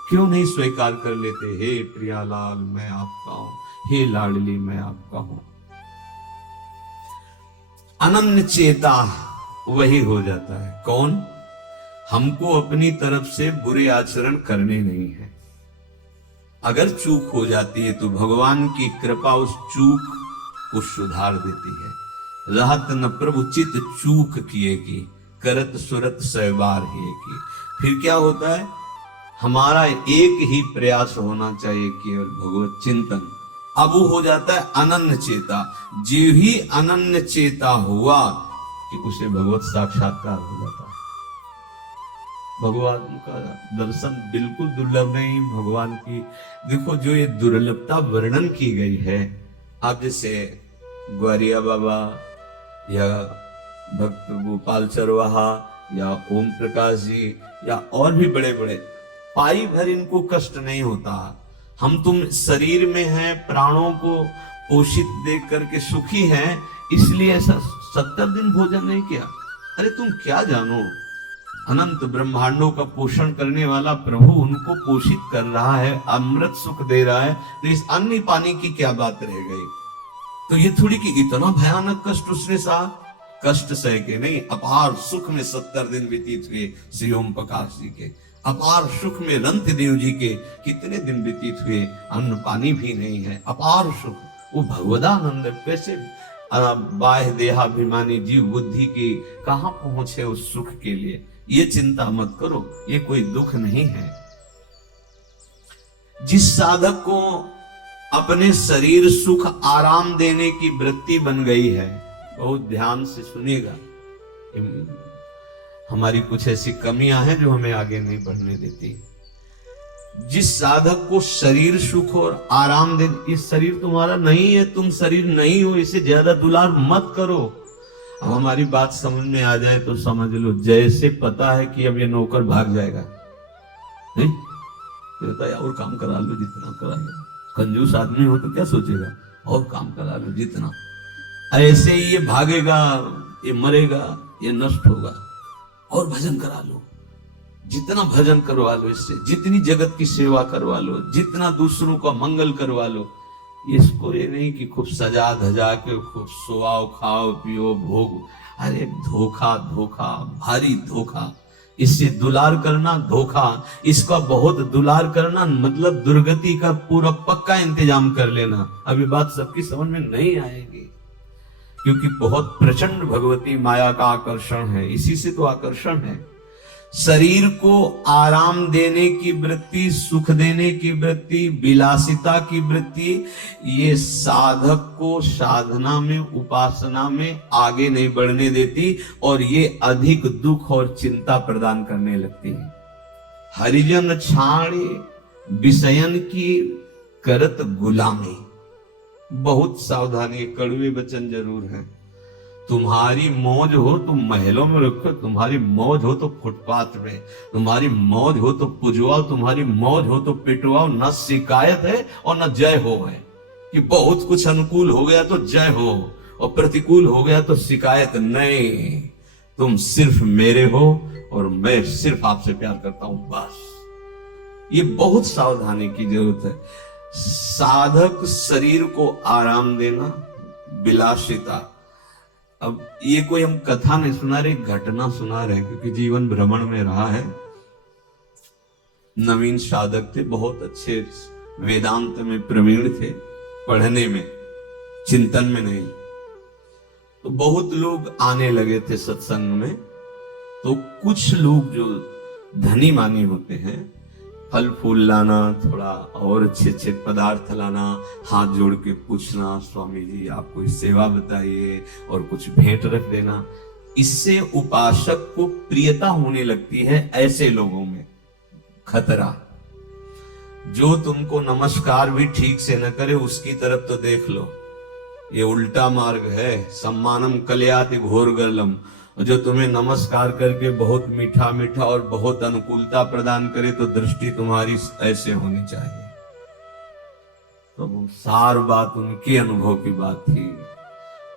क्यों नहीं स्वीकार कर लेते, हे प्रियालाल मैं आपका हूं, हे लाडली मैं आपका हूं। अनन्य चेता वही हो जाता है। कौन? हमको अपनी तरफ से बुरे आचरण करने नहीं है। अगर चूक हो जाती है तो भगवान की कृपा उस चूक को सुधार देती है। रहत न प्रभु चित चूक किए की, करत सुरत सैबार है की। फिर क्या होता है, हमारा एक ही प्रयास होना चाहिए, केवल भगवत चिंतन। अब वो हो जाता है अनन्य चेता। जीव ही अनन्य चेता हुआ कि उसे भगवत साक्षात्कार हो जाता है। भगवान का दर्शन बिल्कुल दुर्लभ नहीं। भगवान की देखो जो ये दुर्लभता वर्णन की गई है, आप जैसे ग्वारिया बाबा या भक्त गोपाल चरवाहा या ओम प्रकाश जी या और भी बड़े बड़े, पाई भर इनको कष्ट नहीं होता। हम तुम शरीर में हैं, प्राणों को पोषित देख करके सुखी हैं, इसलिए ऐसा 70 दिन भोजन नहीं किया। अरे तुम क्या जानो, अनंत ब्रह्मांडों का पोषण करने वाला प्रभु उनको पोषित कर रहा है, अमृत सुख दे रहा है, तो इस अन्न पानी की क्या बात रह गई। तो ये थोड़ी कि इतना भयानक कष्ट उसने सहा, कष्ट सह के नहीं, अपार सुख में 70 दिन व्यतीत हुए श्री ओम प्रकाश जी के। अपार सुख में रंत देव जी के कितने दिन व्यतीत हुए, अन्न पानी भी नहीं है, अपार सुख। वो भगवदानंद कैसे बाह्य देहाभिमानी जीव बुद्धि की कहां पहुंचे उस सुख के लिए। ये चिंता मत करो, ये कोई दुख नहीं है। जिस साधक को अपने शरीर सुख आराम देने की वृत्ति बन गई है, बहुत ध्यान से सुनिएगा, हमारी कुछ ऐसी कमियां हैं जो हमें आगे नहीं बढ़ने देती। जिस साधक को शरीर सुख और आराम दे, इस शरीर तुम्हारा नहीं है, तुम शरीर नहीं हो, इसे ज्यादा दुलार मत करो। अब हमारी बात समझ में आ जाए तो समझ लो, जैसे पता है कि अब ये नौकर भाग जाएगा, नहीं तो और काम करा लो, जितना करा लो। कंजूस आदमी हो तो क्या सोचेगा, और काम करा लो जितना। ऐसे ही ये भागेगा, ये मरेगा, ये नष्ट होगा, और भजन करा लो, जितना भजन करवा लो इससे, जितनी जगत की सेवा करवा लो, जितना दूसरों का मंगल करवा लो। इसको ये नहीं कि खूब सजा धजा के खूब सोआओ खाओ पियो भोग अरे धोखा धोखा, भारी धोखा, इससे दुलार करना धोखा, इसका बहुत दुलार करना मतलब दुर्गति का पूरा पक्का इंतजाम कर लेना। अभी बात सबकी समझ में नहीं आएगी, क्योंकि बहुत प्रचंड भगवती माया का आकर्षण है। इसी से तो आकर्षण है। शरीर को आराम देने की वृत्ति, सुख देने की वृत्ति, विलासिता की वृत्ति, ये साधक को साधना में, उपासना में आगे नहीं बढ़ने देती और ये अधिक दुख और चिंता प्रदान करने लगती है। हरिजन छाड़े विषयन की करत गुलामी। बहुत सावधानी, कड़वे वचन जरूर है। तुम्हारी मौज हो तो महलों में रखो, तुम्हारी मौज हो तो फुटपाथ में, तुम्हारी मौज हो तो पुजवाओ, तुम्हारी मौज हो तो पिटवाओ। न शिकायत है और न जय हो है कि बहुत कुछ अनुकूल हो गया तो जय हो और प्रतिकूल हो गया तो शिकायत नहीं। तुम सिर्फ मेरे हो और मैं सिर्फ आपसे प्यार करता हूं, बस। ये बहुत सावधानी की जरूरत है। साधक शरीर को आराम देना, विलासिता। अब ये कोई हम कथा नहीं सुना रहे, घटना सुना रहे, क्योंकि जीवन भ्रमण में रहा है। नवीन साधक थे, बहुत अच्छे, वेदांत में प्रवीण थे, पढ़ने में, चिंतन में नहीं। तो बहुत लोग आने लगे थे सत्संग में। तो कुछ लोग जो धनी मानी होते हैं, फल फूल लाना, थोड़ा और अच्छे अच्छे पदार्थ लाना, हाथ जोड़ के पूछना, स्वामी जी आप कोई सेवा बताइए, और कुछ भेंट रख देना। इससे उपासक को प्रियता होने लगती है। ऐसे लोगों में खतरा, जो तुमको नमस्कार भी ठीक से न करे उसकी तरफ तो देख लो, ये उल्टा मार्ग है। सम्मानम कल्याति घोर गर्लम। जो तुम्हें नमस्कार करके बहुत मीठा मीठा और बहुत अनुकूलता प्रदान करे तो दृष्टि तुम्हारी ऐसे होनी चाहिए। तो वो सार बात उनके अनुभव की बात थी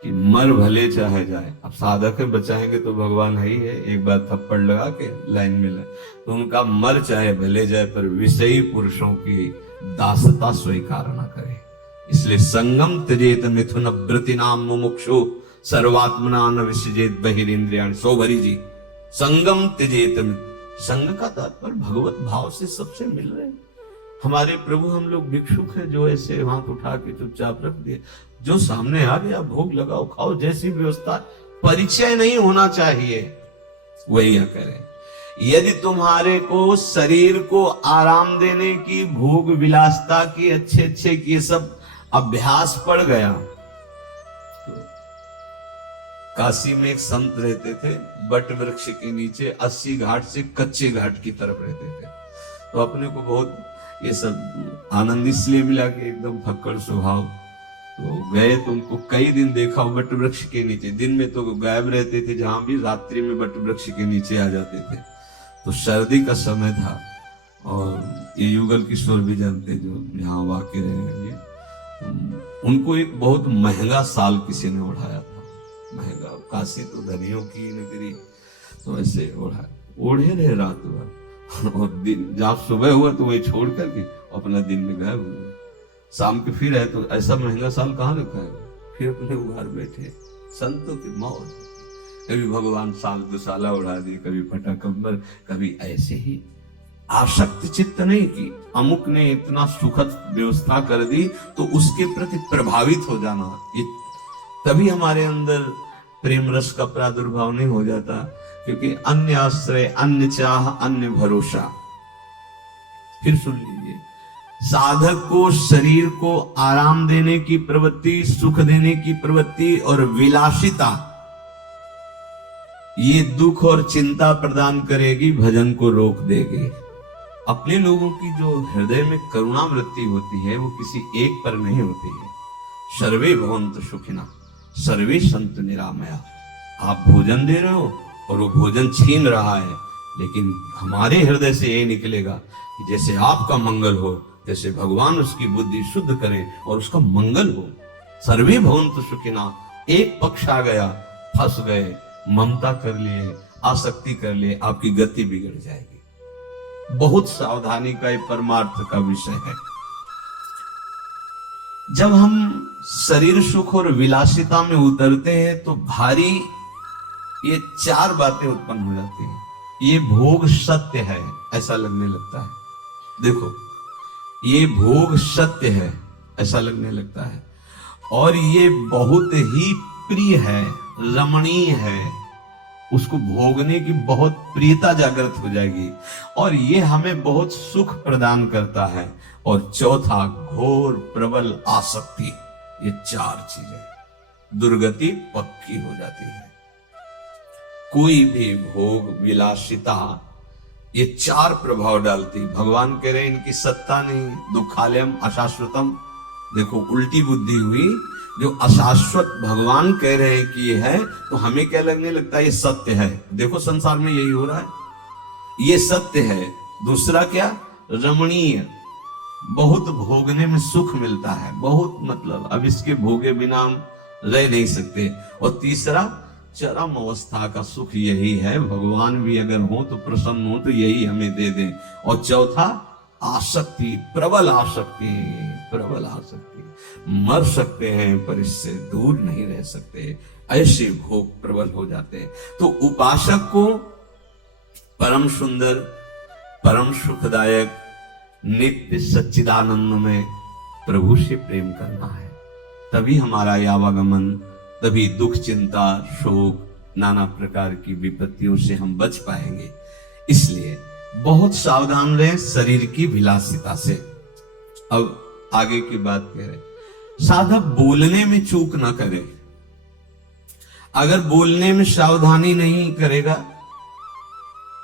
कि मर भले चाहे जाए। अब साधक है, बचाएंगे तो भगवान है ही है, एक बार थप्पड़ लगा के लाइन में लाए। तो उनका मर चाहे भले जाए, पर विषयी पुरुषों की दासता स्वीकार न करे। इसलिए संगम त्यजेत मिथुन वृत्ति नाम मुमुक्षु सर्वात्मना न विसृजेत बहिरेंद्रियाणि। सोभरी जी, संगम त्यजेत। संग का तात्पर्य भगवत भाव से सबसे मिल रहे हैं। हमारे प्रभु, हम लोग भिक्षुक हैं जो ऐसे हाथ उठा के चुपचाप रख दिए, जो सामने आ गया भोग लगाओ खाओ, जैसी व्यवस्था, परिचय नहीं होना चाहिए, वही करें। यदि तुम्हारे को शरीर को आराम देने की, भोग विलासता की, अच्छे अच्छे की सब अभ्यास पड़ गया। काशी में एक संत रहते थे, बट वृक्ष के नीचे 80 घाट से कच्चे घाट की तरफ रहते थे। तो अपने को बहुत ये सब आनंद इसलिए मिला कि एकदम फक्कड़ स्वभाव। तो गए तो उनको कई दिन देखा बट वृक्ष के नीचे। दिन में तो गायब रहते थे, जहां भी रात्रि में बट वृक्ष के नीचे आ जाते थे। तो सर्दी का समय था और ये युगल किशोर भी जानते, जो यहाँ वाकई रहेंगे। उनको एक बहुत महंगा साल किसी ने उठाया था, महंगा। काशी तो धनियों की नगरी, तो ऐसे ओढ़े रहे रात भर, और दिन जब सुबह हुआ तो वही छोड़ करके अपना दिन में गायब हुए। शाम के फिर आए तो ऐसा महंगा साल कहाँ रखा है, फिर अपने घर बैठे। संतों की मौज, कभी भगवान साल दुसाला उड़ा दिए, कभी फटा कंबल, कभी ऐसे ही। आसक्त चित्त नहीं की अमुक ने इतना सुखद व्यवस्था कर दी तो उसके प्रति प्रभावित हो जाना, तभी हमारे अंदर प्रेम रस का प्रादुर्भाव नहीं हो जाता। क्योंकि अन्य आश्रय, अन्य चाह, अन्य भरोसा। फिर सुन लीजिए, साधक को शरीर को आराम देने की प्रवृत्ति, सुख देने की प्रवृत्ति और विलासिता, ये दुख और चिंता प्रदान करेगी, भजन को रोक देगी। अपने लोगों की जो हृदय में करुणा वृत्ति होती है वो किसी एक पर नहीं होती है। सर्वे भवन्तु सुखिनः सर्वे सन्तु निरामया। आप भोजन दे रहे हो और वो भोजन छीन रहा है, लेकिन हमारे हृदय से यही निकलेगा कि जैसे आपका मंगल हो, जैसे भगवान उसकी बुद्धि शुद्ध करे और उसका मंगल हो। सर्वे भवन्तु सुखिनः। एक पक्ष आ गया, फंस गए, ममता कर लिए, आसक्ति कर लिए, आपकी गति बिगड़ जाएगी। बहुत सावधानी का एक परमार्थ का विषय है। जब हम शरीर सुख और विलासिता में उतरते हैं तो भारी ये चार बातें उत्पन्न हो जाती हैं। ये भोग सत्य है ऐसा लगने लगता है। देखो, ये भोग सत्य है ऐसा लगने लगता है, और ये बहुत ही प्रिय है, रमणीय है, उसको भोगने की बहुत प्रियता जागृत हो जाएगी, और ये हमें बहुत सुख प्रदान करता है। और चौथा, घोर प्रबल आसक्ति। ये चार चीजें, दुर्गति पक्की हो जाती है। कोई भी भोग विलासिता ये चार प्रभाव डालती। भगवान कह रहे हैं इनकी सत्ता नहीं, दुखालयम अशाश्वतम। देखो, उल्टी बुद्धि हुई। जो अशाश्वत भगवान कह रहे हैं कि ये है, तो हमें क्या लगने लगता है ये सत्य है। देखो, संसार में यही हो रहा है, ये सत्य है। दूसरा क्या, रमणीय, बहुत भोगने में सुख मिलता है, बहुत, मतलब अब इसके भोगे बिना हम रह नहीं सकते। और तीसरा, चरम अवस्था का सुख यही है, भगवान भी अगर हो तो प्रसन्न हो तो यही हमें दे दें। और चौथा, आसक्ति, प्रबल आसक्ति, प्रबल आसक्ति। मर सकते हैं पर इससे दूर नहीं रह सकते, ऐसे भोग प्रबल हो जाते हैं। तो उपासक को परम सुंदर, परम सुखदायक, नित्य सच्चिदानंद में प्रभु से प्रेम करना है। तभी हमारा आवागमन, तभी दुख, चिंता, शोक, नाना प्रकार की विपत्तियों से हम बच पाएंगे। इसलिए बहुत सावधान रहे शरीर की विलासिता से। अब आगे की बात कह रहे, साधक बोलने में चूक ना करे। अगर बोलने में सावधानी नहीं करेगा,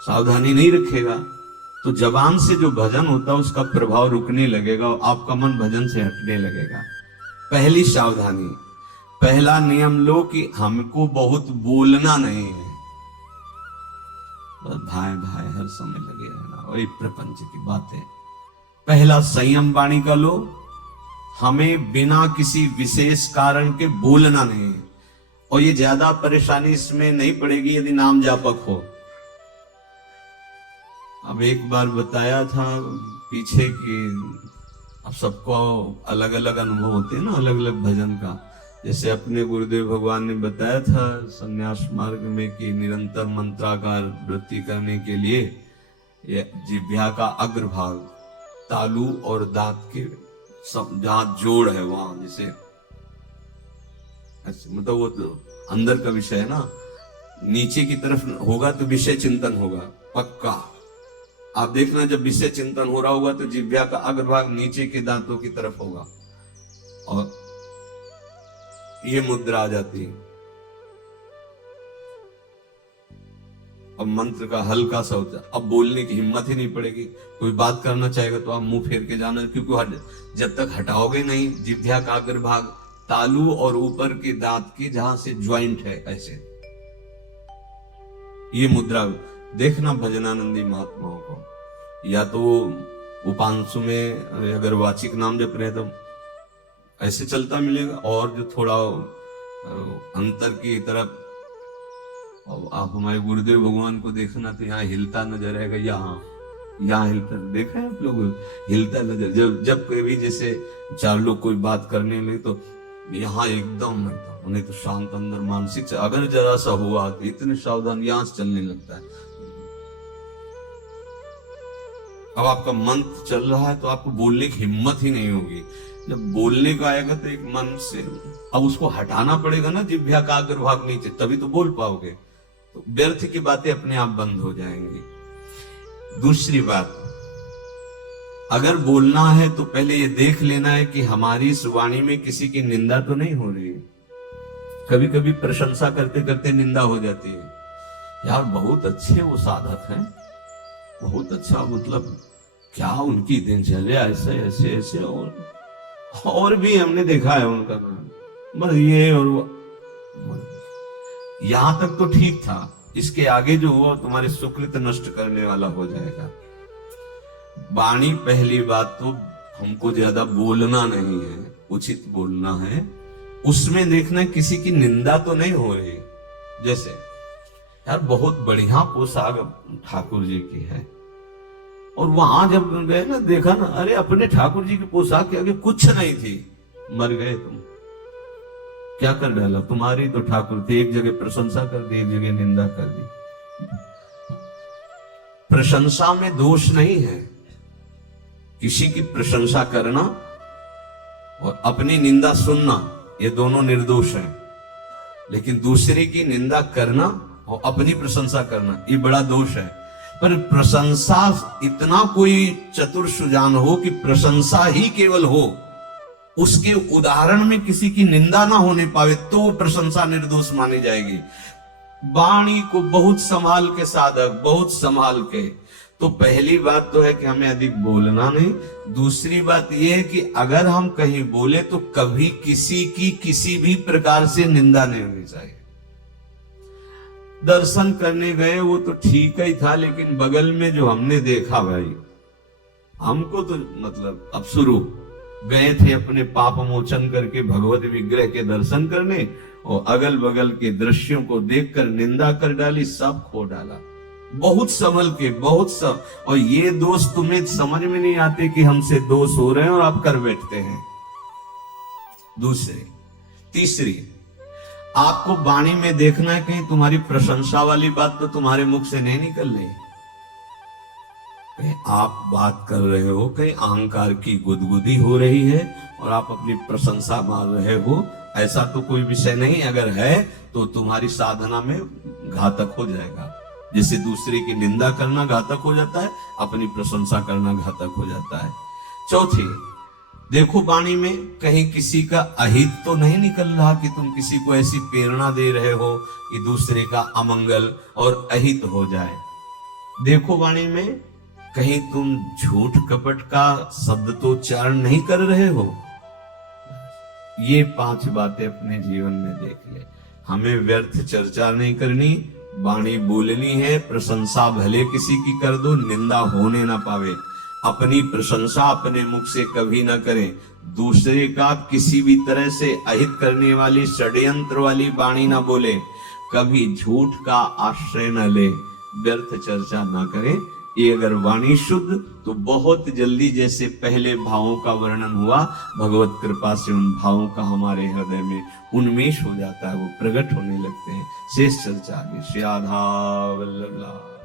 सावधानी नहीं रखेगा, तो जबान से जो भजन होता है उसका प्रभाव रुकने लगेगा और आपका मन भजन से हटने लगेगा। पहली सावधानी, पहला नियम लो कि हमको बहुत बोलना नहीं है। बस भाई भाई हर समय लगे रहना, वही प्रपंच की बात है। पहला संयम वाणी का लो, हमें बिना किसी विशेष कारण के बोलना नहीं है। और ये ज्यादा परेशानी इसमें नहीं पड़ेगी यदि नाम जापक हो। अब एक बार बताया था पीछे कि अब सबको अलग अलग अनुभव होते हैं ना, अलग अलग भजन का। जैसे अपने गुरुदेव भगवान ने बताया था संन्यास मार्ग में कि निरंतर मंत्राकार वृत्ति करने के लिए ये जिह्वा का अग्रभाग, तालू और दांत के सब जहां जोड़ है वहां, जैसे मतलब वो तो अंदर का विषय है ना, नीचे की तरफ होगा तो विषय चिंतन होगा पक्का। आप देखना जब विषय चिंतन हो रहा होगा तो जिह्वा का अग्रभाग नीचे के दांतों की तरफ होगा और ये मुद्रा आ जाती है। अब मंत्र का हल्का सा होता है, अब बोलने की हिम्मत ही नहीं पड़ेगी। कोई बात करना चाहेगा तो आप मुंह फेर के जाना, क्योंकि जब तक हटाओगे नहीं जिह्वा का अग्रभाग, तालू और ऊपर के दांत की जहां से ज्वाइंट है, ऐसे ये मुद्रा देखना भजनानंदी महात्माओं को। या तो उपांशु में अगर वाचिक नाम जप रहे तो ऐसे चलता मिलेगा, और जो थोड़ा अंतर की तरफ आप हमारे गुरुदेव भगवान को देखना तो यहाँ हिलता नजर आएगा, यहाँ हिलता, देखा है आप लोग, हिलता नजर। जब कभी जैसे चार लोग कोई बात करने लगे तो यहाँ एकदम उन्हें तो शांत अंदर मानसिक, अगर जरा सा हुआ तो इतने सावधान यहाँ से चलने लगता है। अब आपका मंत्र चल रहा है तो आपको बोलने की हिम्मत ही नहीं होगी। जब बोलने का आएगा तो एक मन से अब उसको हटाना पड़ेगा ना जिह्वा का अग्रभाग नीचे, तभी तो बोल पाओगे। तो व्यर्थ की बातें अपने आप बंद हो जाएंगी। दूसरी बात, अगर बोलना है तो पहले ये देख लेना है कि हमारी इस वाणी में किसी की निंदा तो नहीं हो रही है। कभी कभी प्रशंसा करते करते निंदा हो जाती है, यार बहुत अच्छे वो साधक हैं, बहुत अच्छा, मतलब क्या उनकी दिनचर्या ऐसे ऐसे ऐसे, और भी हमने देखा है उनका, बस ये और वो। यहां तक तो ठीक था, इसके आगे जो हुआ तुम्हारे सुकृत नष्ट करने वाला हो जाएगा। वाणी, पहली बात तो हमको ज्यादा बोलना नहीं है, उचित बोलना है। उसमें देखना किसी की निंदा तो नहीं हो रही। जैसे यार बहुत बढ़िया पोशाक ठाकुर जी की है, और वहां जब गए ना, देखा ना, अरे अपने ठाकुर जी की पोशाक के आगे कुछ नहीं थी, मर गए तुम। क्या कर डाला? तुम्हारी तो ठाकुर थे, एक जगह प्रशंसा कर दी, एक जगह निंदा कर दी। प्रशंसा में दोष नहीं है, किसी की प्रशंसा करना और अपनी निंदा सुनना ये दोनों निर्दोष हैं, लेकिन दूसरे की निंदा करना और अपनी प्रशंसा करना ये बड़ा दोष है। पर प्रशंसा इतना कोई चतुर सुजान हो कि प्रशंसा ही केवल हो, उसके उदाहरण में किसी की निंदा ना होने पावे, तो वो प्रशंसा निर्दोष मानी जाएगी। वाणी को बहुत संभाल के साधक, बहुत संभाल के। तो पहली बात तो है कि हमें अधिक बोलना नहीं। दूसरी बात यह है कि अगर हम कहीं बोले तो कभी किसी की किसी भी प्रकार से निंदा नहीं होनी चाहिए। दर्शन करने गए वो तो ठीक ही था, लेकिन बगल में जो हमने देखा भाई, हमको तो मतलब अब शुरू गए थे अपने पाप मोचन करके भगवत विग्रह के दर्शन करने, और अगल बगल के दृश्यों को देखकर निंदा कर डाली, सब खो डाला। बहुत संभल के, बहुत सब। और ये दोष तुम्हें समझ में नहीं आते कि हमसे दोष हो रहे हैं और आप कर बैठते हैं। दूसरी तीसरी, आपको वाणी में देखना है कहीं तुम्हारी प्रशंसा वाली बात तो तुम्हारे मुख से नहीं निकल रही। कहीं आप बात कर रहे हो, कहीं अहंकार की गुदगुदी हो रही है और आप अपनी प्रशंसा मार रहे हो, ऐसा तो कोई विषय नहीं। अगर है तो तुम्हारी साधना में घातक हो जाएगा। जैसे दूसरे की निंदा करना घातक हो जाता है, अपनी प्रशंसा करना घातक हो जाता है। चौथी, देखो वाणी में कहीं किसी का अहित तो नहीं निकल रहा कि तुम किसी को ऐसी प्रेरणा दे रहे हो कि दूसरे का अमंगल और अहित हो जाए। देखो वाणी में कहीं तुम झूठ कपट का शब्द तो उच्चारण नहीं कर रहे हो। ये 5 बातें अपने जीवन में देख ले। हमें व्यर्थ चर्चा नहीं करनी, वाणी बोलनी है। प्रशंसा भले किसी की कर दो, निंदा होने ना पावे। अपनी प्रशंसा अपने मुख से कभी ना करें। दूसरे का किसी भी तरह से अहित करने वाली षड्यंत्र वाली वाणी ना बोले। कभी झूठ का आश्रय न ले, व्यर्थ चर्चा ना करें। ये अगर वाणी शुद्ध तो बहुत जल्दी, जैसे पहले भावों का वर्णन हुआ, भगवत कृपा से उन भावों का हमारे हृदय में उन्मेष हो जाता है, वो प्रकट होने लगते हैं। शेष चर्चा आगे। श्री राधा वल्लभ।